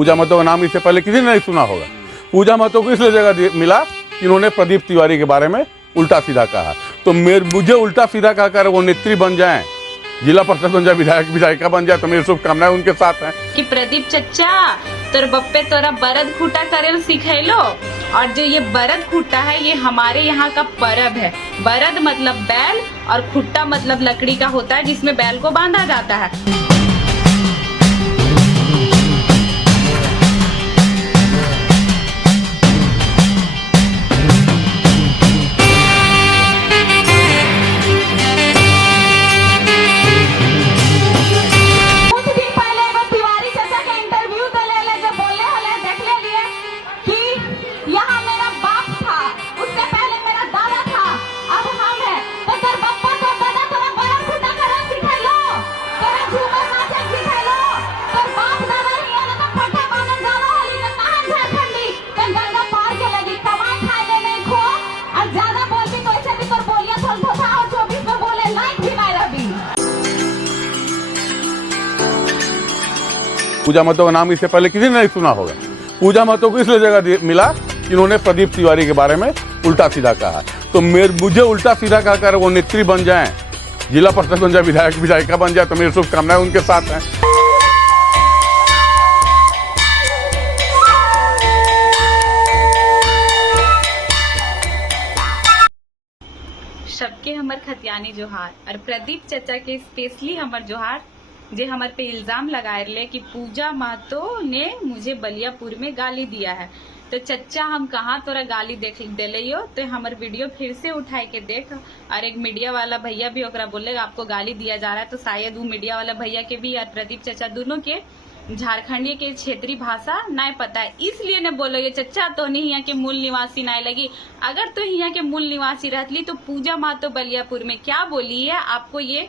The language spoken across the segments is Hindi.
पूजा महतो का नाम इससे पहले किसी ने नहीं सुना होगा। पूजा महतो को इसलिए जगह मिला कि इन्होंने प्रदीप तिवारी के बारे में उल्टा सीधा कहा, तो मुझे उल्टा सीधा कहकर वो नेत्री बन जाएं, जिला परिषद बन जाए, विधायक विधायिका बन जाए, तो मेरी शुभकामनाएं उनके साथ हैं। कि प्रदीप चच्चा तोर बप्पे तोरा बरद खूटा करे सिखेलो, और जो ये बरद खूटा है ये हमारे यहाँ का परब है। बरद मतलब बैल और खूटा मतलब लकड़ी का होता है जिसमें बैल को बांधा जाता है। पूजा महतो का नाम इससे पहले किसी ने नहीं सुना होगा। पूजा महतो को इसलिए जगह मिला कि इन्होंने प्रदीप तिवारी के बारे में उल्टा सीधा कहा, तो मुझे उल्टा सीधा कहकर वो नेत्री बन जाएं, जिला परिषद बन जाए, विधायक विधायिका बन जाए, तो मेरी शुभकामनाएं उनके साथ हैं। सबके हमर खतियानी जोहार और प्रदीप चचा के स्पेशली हमर जोहार जे हमर पे इल्जाम लगाए रहे कि पूजा महतो ने मुझे बलियापुर में गाली दिया है। तो चचा हम कहाँ तोरा गाली देख दिले, तो हमर वीडियो फिर से उठाए के देख, और एक मीडिया वाला भैया भी ओकरा बोलेगा आपको गाली दिया जा रहा है, तो शायद वो मीडिया वाला भैया के भी और प्रदीप चचा दोनों के झारखंडी के क्षेत्रीय भाषा नहीं पता है, इसलिए ने बोलो ये चचा तो नहीं यहाँ के मूल निवासी नहीं लगी। अगर तो यहाँ के मूल निवासी रहती तो पूजा महतो बलियापुर में क्या बोली है आपको ये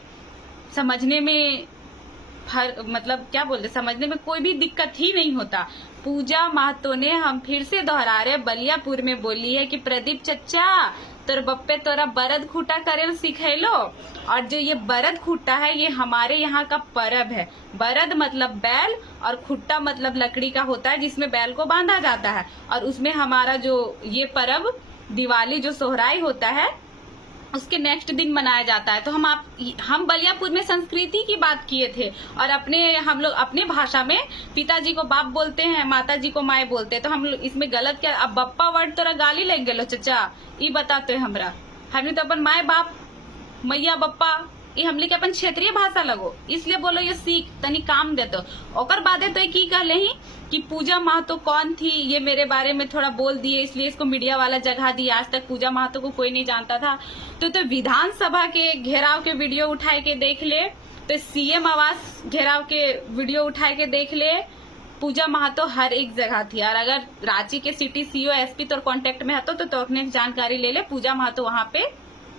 समझने में मतलब क्या बोलते समझने में कोई भी दिक्कत ही नहीं होता। पूजा महतो ने, हम फिर से दोहरा रहे, बलियापुर में बोली है कि प्रदीप चचा तोर बप्पे तोरा बरद खूटा करे सिखेलो, और जो ये बरद खूटा है ये हमारे यहाँ का परब है। बरद मतलब बैल और खूटा मतलब लकड़ी का होता है जिसमें बैल को बांधा जाता है, और उसमें हमारा जो ये परब दिवाली जो सोहराई होता है उसके नेक्स्ट दिन मनाया जाता है। तो हम बलियापुर में संस्कृति की बात किए थे, और हम लोग अपने भाषा में पिताजी को बाप बोलते हैं, माताजी को माए बोलते हैं, तो हम लोग इसमें गलत क्या। अब बप्पा वर्ड तोरा गाली लग गलो चचा, ये बताते हमरा हमने तो अपन माए बाप मैया बप्पा ये हमले के अपन क्षेत्रीय भाषा लगो, इसलिए बोलो ये सीख तनी काम देतो। ओकर बादे तो की कहले ही कि पूजा महतो कौन थी ये मेरे बारे में थोड़ा बोल दिए, इसलिए इसको मीडिया वाला जगह दी। आज तक पूजा महतो को कोई नहीं जानता था। तो विधानसभा के घेराव के वीडियो उठाए के देख ले, तो सीएम आवास घेराव के वीडियो उठाए के देख ले, पूजा महतो हर एक जगह थी। और अगर रांची के सिटी सीओ एसपी तो कांटेक्ट में हतो तो अपने जानकारी ले ले, पूजा महतो वहां पे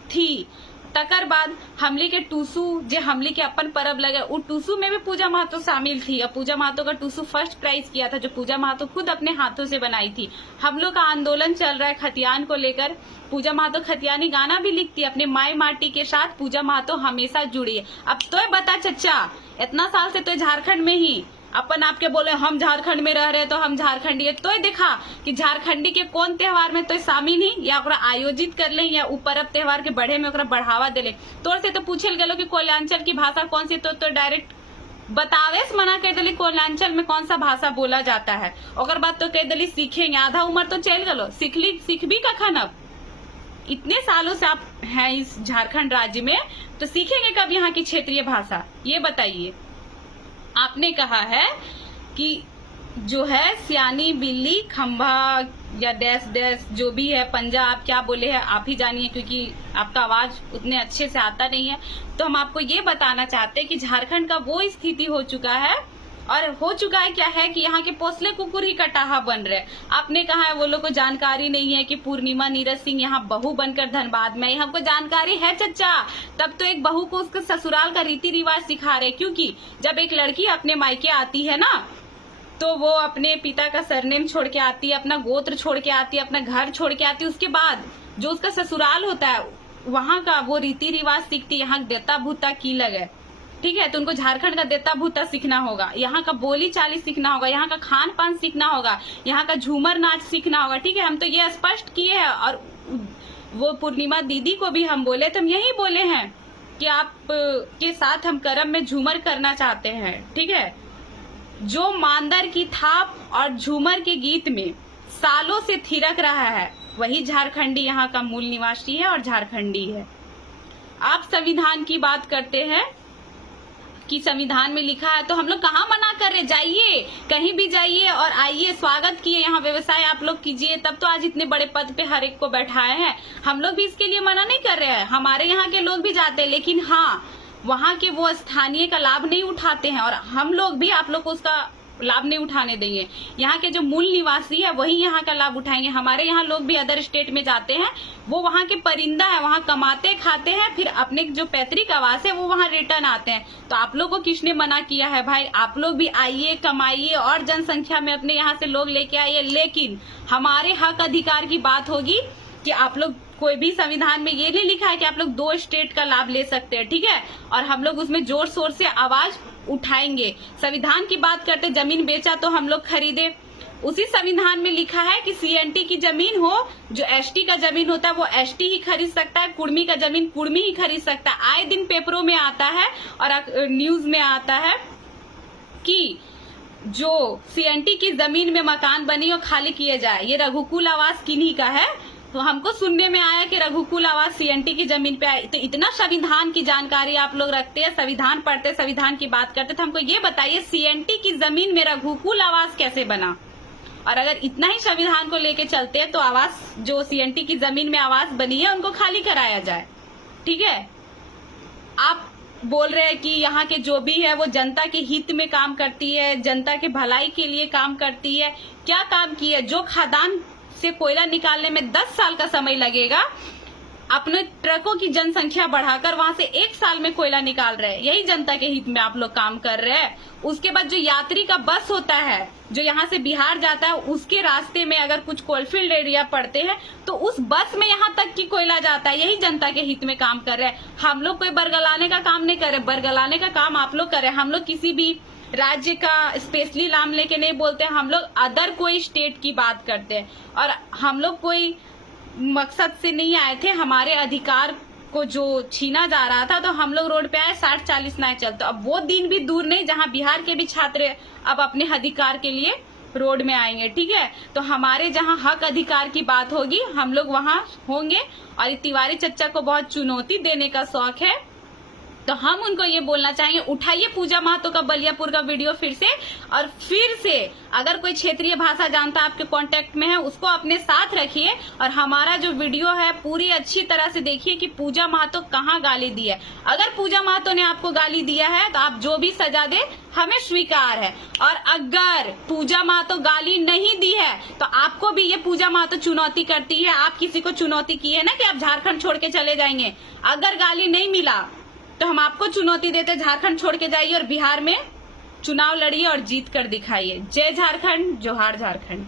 थी। तकर बाद हमली के टूसू जे हमली के अपन परब लगे वो टूसू में भी पूजा महतो शामिल थी, और पूजा महतो का टूसू फर्स्ट प्राइज किया था जो पूजा महतो खुद अपने हाथों से बनाई थी। हम लोग का आंदोलन चल रहा है खतियान को लेकर, पूजा महतो खतियानी गाना भी लिखती है अपने माई माटी के साथ, पूजा महतो हमेशा जुड़ी है। अब तो बता चचा, इतना साल से तो झारखंड में ही अपन आपके बोले हम झारखंड में रह रहे तो हम झारखंडी है, तो देखा कि झारखंडी के कौन त्योहार में तो शामिल ही या ओकरा आयोजित कर ले या परब त्योहार के बढ़े में ओकरा बढ़ावा दे ले। तोर से तो पूछल गलो कि कोयलांचल की भाषा कौन सी, तो डायरेक्ट बतावे से मना कर दिली कोयलांचल में कौन सा भाषा बोला जाता है। ओकर बाद तो कह दिली सीखेंगे, आधा उम्र तो चल गलो, सीख भी कखन। अब इतने सालों से आप हैं इस झारखंड राज्य में, तो सीखेंगे कब यहाँ की क्षेत्रीय भाषा, ये बताइए। आपने कहा है कि जो है सियानी बिल्ली खंभा या डैश डैश जो भी है पंजा, आप क्या बोले हैं आप ही जानिए, क्योंकि आपका आवाज उतने अच्छे से आता नहीं है। तो हम आपको ये बताना चाहते हैं कि झारखंड का वो स्थिति हो चुका है, और हो चुका है क्या है कि यहाँ के पोसले कुकुर ही कटाहा बन रहे। आपने कहा है वो लोग को जानकारी नहीं है कि पूर्णिमा नीरज सिंह यहाँ बहू बनकर धनबाद में, हमको जानकारी है चचा। तब तो एक बहू को उसके ससुराल का रीति रिवाज सिखा रहे, क्योंकि जब एक लड़की अपने मायके आती है ना तो वो अपने पिता का सरनेम छोड़ के आती है, अपना गोत्र छोड़ के आती है, अपना घर छोड़ के आती है, उसके बाद जो उसका ससुराल होता है वहाँ का वो रीति रिवाज सीखती है, यहाँ देता भूता की लगे। ठीक है। तो उनको झारखंड का देता भूता सीखना होगा, यहाँ का बोली चाली सीखना होगा, यहाँ का खान पान सीखना होगा, यहाँ का झूमर नाच सीखना होगा, ठीक है। हम तो ये स्पष्ट किए हैं और वो पूर्णिमा दीदी को भी हम बोले, तो हम यही बोले हैं कि आप के साथ हम करम में झूमर करना चाहते हैं, ठीक है। जो मांदर की थाप और झूमर के गीत में सालों से थिरक रहा है वही झारखंडी यहाँ का मूल निवासी है और झारखंडी है। आप संविधान की बात करते हैं कि संविधान में लिखा है, तो हम लोग कहाँ मना कर रहे, जाइए कहीं भी जाइए और आइए, स्वागत किए, यहाँ व्यवसाय आप लोग कीजिए, तब तो आज इतने बड़े पद पे हर एक को बैठाए हैं। हम लोग भी इसके लिए मना नहीं कर रहे हैं, हमारे यहाँ के लोग भी जाते हैं, लेकिन हाँ वहाँ के वो स्थानीय का लाभ नहीं उठाते हैं और हम लोग भी आप लोग को उसका लाभ नहीं उठाने देंगे। यहाँ के जो मूल निवासी है वही यहाँ का लाभ उठाएंगे। हमारे यहाँ लोग भी अदर स्टेट में जाते हैं, वो वहाँ के परिंदा है, वहाँ कमाते खाते हैं, फिर अपने जो पैतृक आवास है वो वहाँ रिटर्न आते हैं। तो आप लोग को किसने मना किया है भाई, आप लोग भी आइए, कमाइए और जनसंख्या में अपने यहाँ से लोग लेके आइए, लेकिन हमारे हक अधिकार की बात होगी कि आप लोग, कोई भी संविधान में ये नहीं लिखा है कि आप लोग 2 स्टेट का लाभ ले सकते हैं, ठीक है। और हम लोग उसमें जोर शोर से आवाज उठाएंगे। संविधान की बात करते, जमीन बेचा तो हम लोग खरीदे, उसी संविधान में लिखा है कि सीएनटी की जमीन हो, जो एसटी का जमीन होता है वो एसटी ही खरीद सकता है, कुर्मी का जमीन कुर्मी ही खरीद सकता है। आए दिन पेपरों में आता है और न्यूज में आता है कि जो सीएनटी की जमीन में मकान बनी और खाली किए जाए, ये रघुकुल आवास किन्हीं का है। तो हमको सुनने में आया कि रघुकुल आवास सीएनटी की जमीन पे आई। तो इतना संविधान की जानकारी आप लोग रखते हैं, संविधान पढ़ते, संविधान की बात करते, तो हमको ये बताइए सीएनटी की जमीन में रघुकुल आवास कैसे बना। और अगर इतना ही संविधान को लेके चलते हैं तो आवास, जो सीएनटी की जमीन में आवास बनी है उनको खाली कराया जाए, ठीक है। आप बोल रहे हैं कि यहाँ के जो भी है वो जनता के हित में काम करती है, जनता के भलाई के लिए काम करती है। क्या काम की है, जो खदान से कोयला निकालने में 10 साल का समय लगेगा, अपने ट्रकों की जनसंख्या बढ़ाकर वहां से 1 साल में कोयला निकाल रहे हैं। यही जनता के हित में आप लोग काम कर रहे हैं। उसके बाद जो यात्री का बस होता है जो यहाँ से बिहार जाता है, उसके रास्ते में अगर कुछ कोलफील्ड एरिया पड़ते हैं तो उस बस में यहाँ तक की कोयला जाता है। यही जनता के हित में काम कर रहे हैं। हम लोग कोई बरगलाने का काम नहीं कर रहे, बरगलाने का काम आप लोग कर रहे हैं। हम लोग किसी भी राज्य का स्पेशली नाम लेके नहीं बोलते हैं, हम लोग अदर कोई स्टेट की बात करते हैं। और हम लोग कोई मकसद से नहीं आए थे, हमारे अधिकार को जो छीना जा रहा था तो हम लोग रोड पे आए, 60-40 ना चलते। अब वो दिन भी दूर नहीं जहां बिहार के भी छात्र अब अपने अधिकार के लिए रोड में आएंगे, ठीक है। तो हमारे जहां हक अधिकार की बात होगी हम लोग वहां होंगे। और तिवारी चच्चा को बहुत चुनौती देने का शौक है, तो हम उनको ये बोलना चाहेंगे, उठाइए पूजा महतो का बलियापुर का वीडियो फिर से, और फिर से अगर कोई क्षेत्रीय भाषा जानता आपके कांटेक्ट में है उसको अपने साथ रखिए। और हमारा जो वीडियो है पूरी अच्छी तरह से देखिए कि पूजा महतो कहाँ गाली दी है। अगर पूजा महतो ने आपको गाली दिया है तो आप जो भी सजा दे हमें स्वीकार है। और अगर पूजा महतो गाली नहीं दी है तो आपको भी ये पूजा महतो चुनौती करती है। आप किसी को चुनौती की है ना कि आप झारखंड छोड़ के चले जाएंगे, अगर गाली नहीं मिला तो हम आपको चुनौती देते, झारखंड छोड़ के जाइए और बिहार में चुनाव लड़िए और जीत कर दिखाइए। जय झारखंड, जोहार झारखंड।